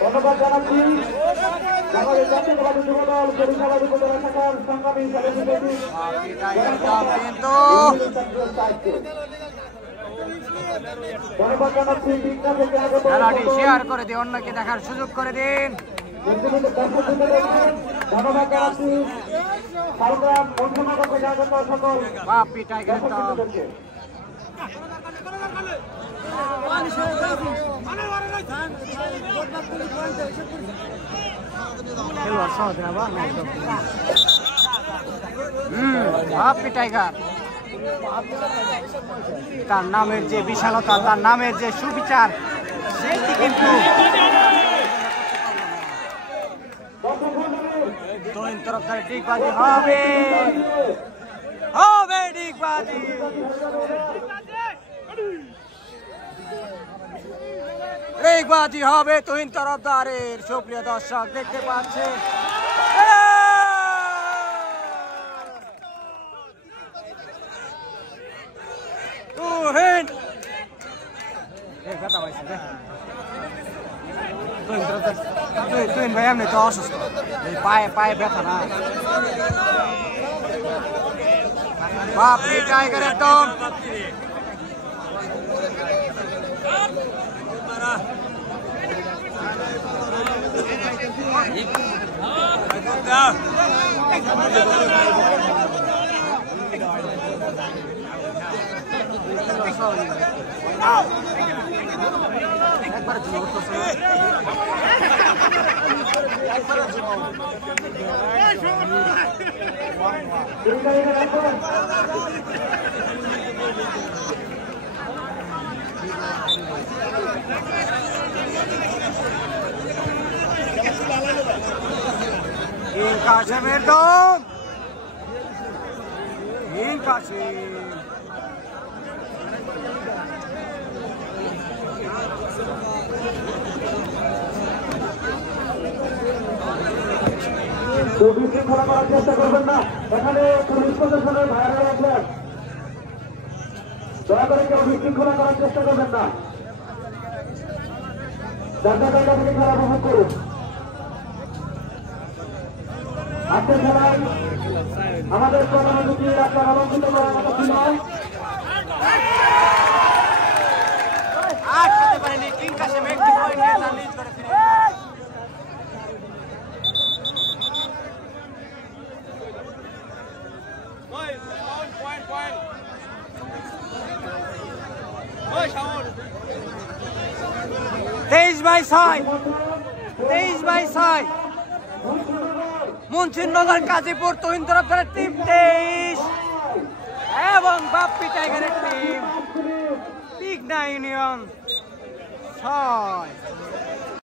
ধন্যবাদ জানাচ্ছি আমাদের জাতীয়তাবাদী যুবদল পরিচালক উপজেলা শাখার সংগ্রামী সভাপতি ধন্যবাদ জানাচ্ছি বিজ্ঞান থেকে আগত শেয়ার করে দিন, অন্যকে দেখার সুযোগ করে দিন। ধন্যবাদ জানাচ্ছি সালগ্রাম মন্ত্রণালয় থেকে আগত সকল বাপি টাইগার বাপি টাইগার, তার নামের যে বিশালতা, তার নামের যে সুবিচার, সেটি কিন্তু তরফদারি ডিগবাজি হবে, হবে ডিগবাজি, ডিগবাজি হবে তুহিন তরফদারের। সুপ্রিয় দর্শক দেখতে পাচ্ছেন তুহিন তুহিন ভাই এমনি তো অসুস্থ, পায়ে পায়ে ব্যথা না। বাপি টাইগার একদম কাশেমের দম, কাশেম বিশৃঙ্খলা করার চেষ্টা করবেন না। এখানে পুলিশ প্রশাসনের ভাইরা রাখবেন, দয়া করে কেউ বিশৃঙ্খলা করার চেষ্টা করবেন না। জায়গা জায়গা থেকে খেলা উপভোগ করুন। আজকের খেলায় আমাদের প্রধান অতিথি আপনার অলঙ্কিত করার মতো ছিল তেইশ বাই 6 মুন্সিনগর গাজীপুর তুহিন তরফদারের টিম 23 এবং বাপ্পি টাইগারের টিম পিগনা ইউনিয়ন 6।